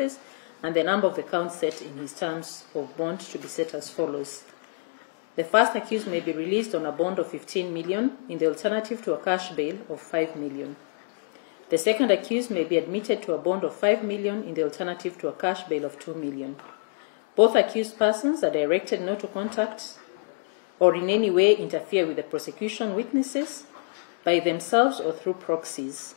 witnesses, and the number of the count set in his terms of bond to be set as follows. The first accused may be released on a bond of 15 million in the alternative to a cash bail of 5 million. The second accused may be admitted to a bond of 5 million in the alternative to a cash bail of 2 million. Both accused persons are directed not to contact or in any way interfere with the prosecution witnesses by themselves or through proxies.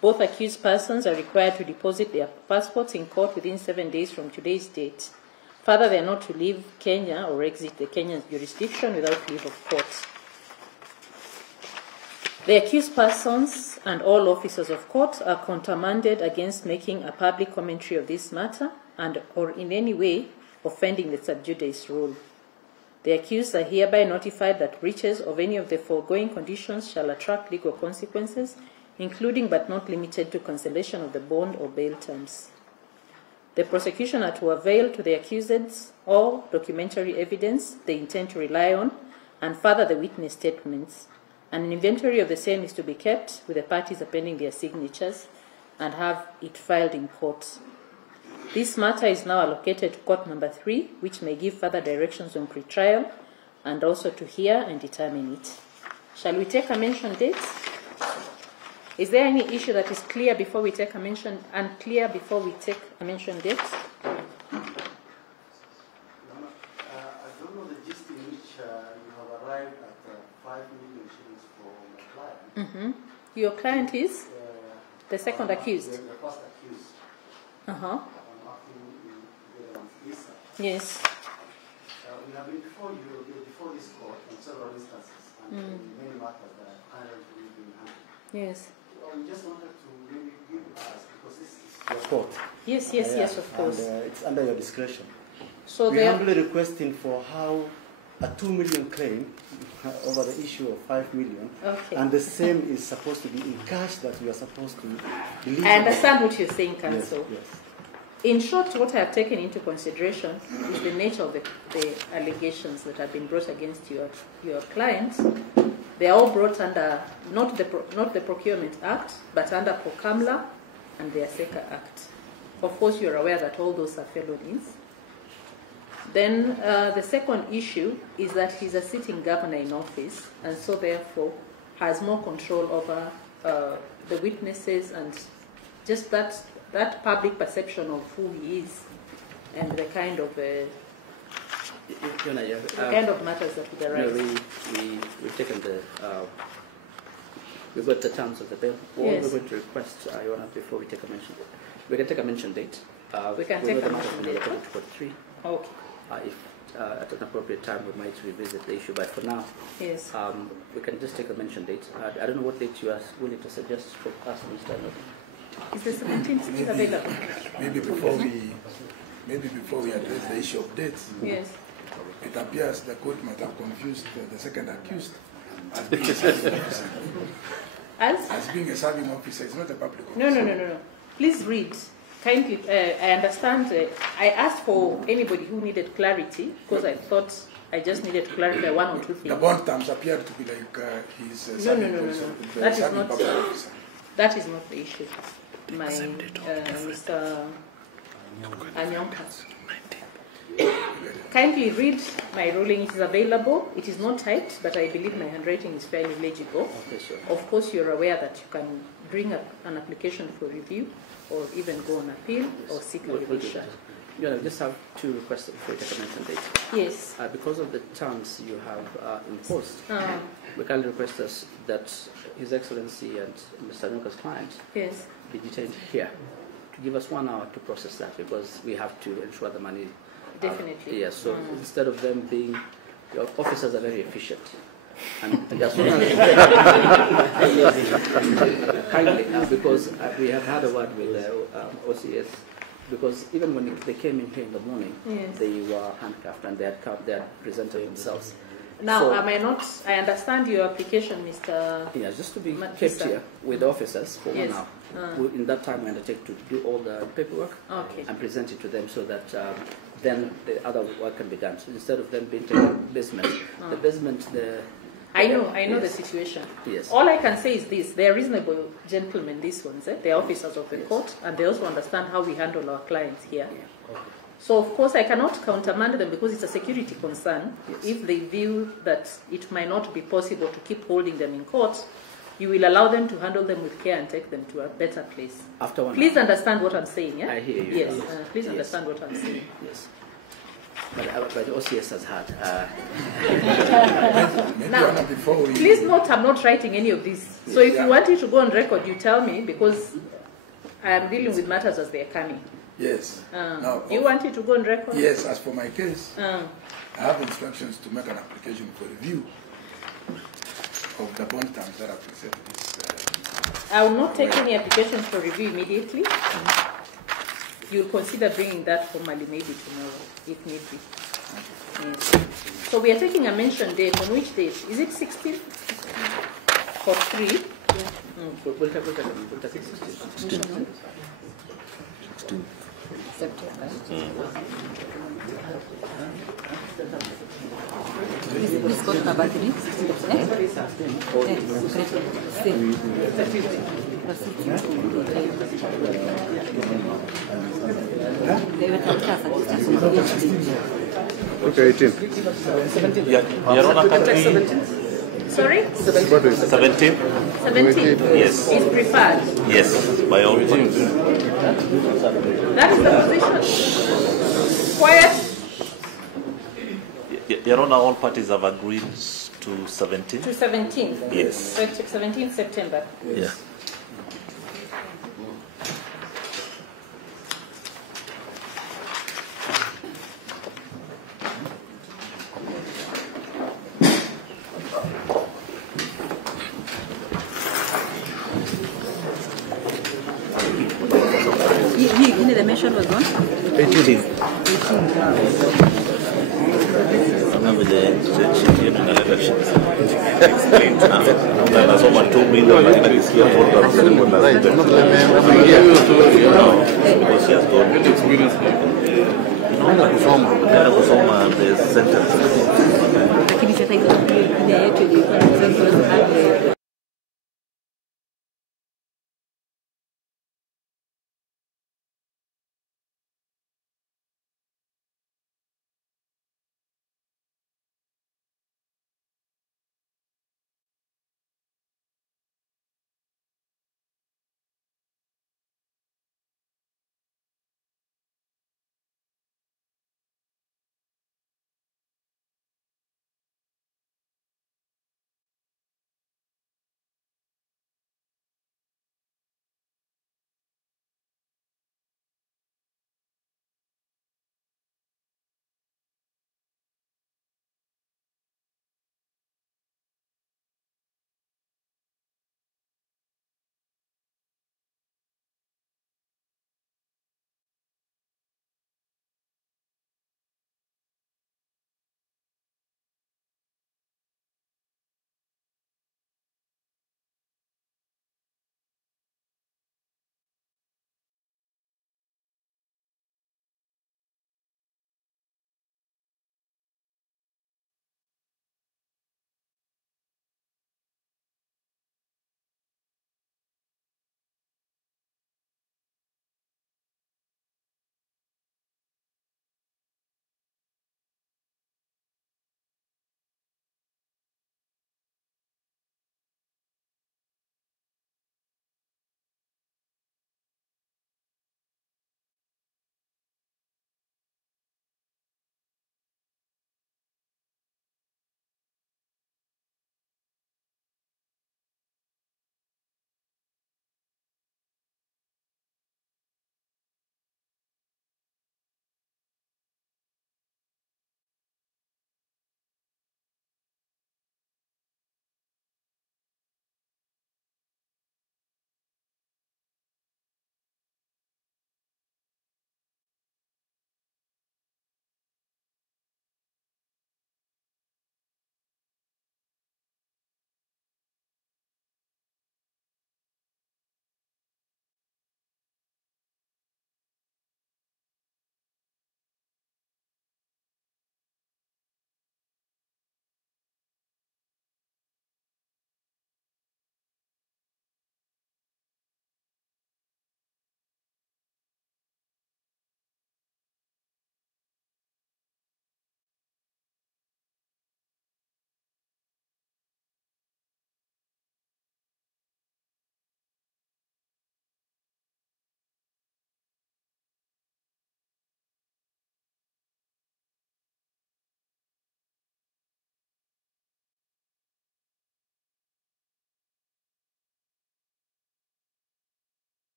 Both accused persons are required to deposit their passports in court within 7 days from today's date. Further, they are not to leave Kenya or exit the Kenyan jurisdiction without leave of court. The accused persons and all officers of court are countermanded against making a public commentary of this matter and or in any way offending the sub judice rule. The accused are hereby notified that breaches of any of the foregoing conditions shall attract legal consequences, including but not limited to cancellation of the bond or bail terms. The prosecution are to avail to the accuseds all documentary evidence they intend to rely on, and further the witness statements. An inventory of the same is to be kept with the parties appending their signatures and have it filed in court. This matter is now allocated to court number 3, which may give further directions on pre-trial and also to hear and determine it. Shall we take a mentioned date? Is there any issue that is clear before we take a mention, unclear before we take a mentioned date? I don't know the gist in which you have arrived at 5 million shillings for my client. Your client is the second accused? The first accused. Uh-huh. I'm acting in Visa. Yes. We have been before this court on several instances and many matters that are currently being handled. Yes. We just wanted to maybe give us, because this is your court. Yes, yes, yes, of course. And, it's under your discretion. So we're humbly requesting for how a 2 million claim over the issue of 5 million, okay. And the same is supposed to be in cash that we are supposed to believe. I understand what you're saying, Counsel. Yes, yes. In short, what I have taken into consideration is the nature of the allegations that have been brought against your client. They are all brought under not the Procurement Act, but under POCAMLA and the ASECA Act. Of course, you're aware that all those are felonies. Then the second issue is that he's a sitting governor in office, and so therefore has more control over the witnesses and just that public perception of who he is and the kind of kind of matters that would arise. We've taken we've got the terms of the bill. What yes. we're going to request, Your Honor, before we take a mention date. We can take a mention date. We can take a mention date. Okay. If at an appropriate time we might revisit the issue, but for now, yes. We can just take a mention date. I don't know what date you are willing to suggest for us, Mr. Norton. Is the 17th still available? Maybe before we address the issue of dates. Yes. It appears the court might have confused the second accused as being a serving officer. It's not a public officer. No. Please read. Kindly, I understand. I asked for anybody who needed clarity because I thought I just needed to clarify one or two things. The bond terms appeared to be like his No. That is not the issue. My Mr. Anyonka. Kindly read my ruling. It is available. It is not typed, but I believe my handwriting is fairly legible. Okay, sure. Of course, you're aware that you can bring an application for review or even go on appeal or seek a revision. You know, just have two requests before you take a mention date. Yes. Because of the terms you have imposed, we kindly request us that His Excellency and Mr. Nuka's client yes. be detained here to give us 1 hour to process that, because we have to ensure the money. Definitely. Yes, so instead of them being, your officers are very efficient. And as soon as kindly, because we have had a word with the OCS, because even when they came in here in the morning, yes. they were handcuffed and they had presented themselves. Now, so, I understand your application, Mr. Yes, just to be kept here with the officers for yes. 1 hour. In that time, we undertake to do all the paperwork and present it to them so that then the other work can be done. So instead of them being taken to the basement, I know the situation. Yes. All I can say is this: they are reasonable gentlemen. These ones, they are officers of the court, and they also understand how we handle our clients here. Yeah. Okay. So of course I cannot countermand them because it's a security concern. Yes. If they view that it might not be possible to keep holding them in court, you will allow them to handle them with care and take them to a better place. After 1 Please hour. understand what I'm saying, yeah? I hear you. Yes, Yes. please Yes. understand what I'm saying. Yes. But the OCS has had. Maybe Now, Anna, before we... Please note I'm not writing any of this. So if you want it to go on record, you tell me because I am dealing with matters as they are coming. Yes. Now, You want it to go on record? Yes, as for my case, Uh, I have instructions to make an application for review of the bond terms that have been set this. I will not take any applications for review immediately. You'll consider bringing that formally maybe tomorrow, if need be. Yes. So we are taking a mention date. On which date? Is it 16th? For 3? We'll take it. September. This got my battery. Okay, 18. Your Honor, can we... Sorry? 17? 17th? Yes. Is preferred. Yes, by all means. That is the position. Quiet. Your Honor, all parties have agreed to 17? To 17th? Yes. 17th September. Yeah. The mention was on? 18. With the election. Nasoma 2 million, lakini nisikia 4,000. Because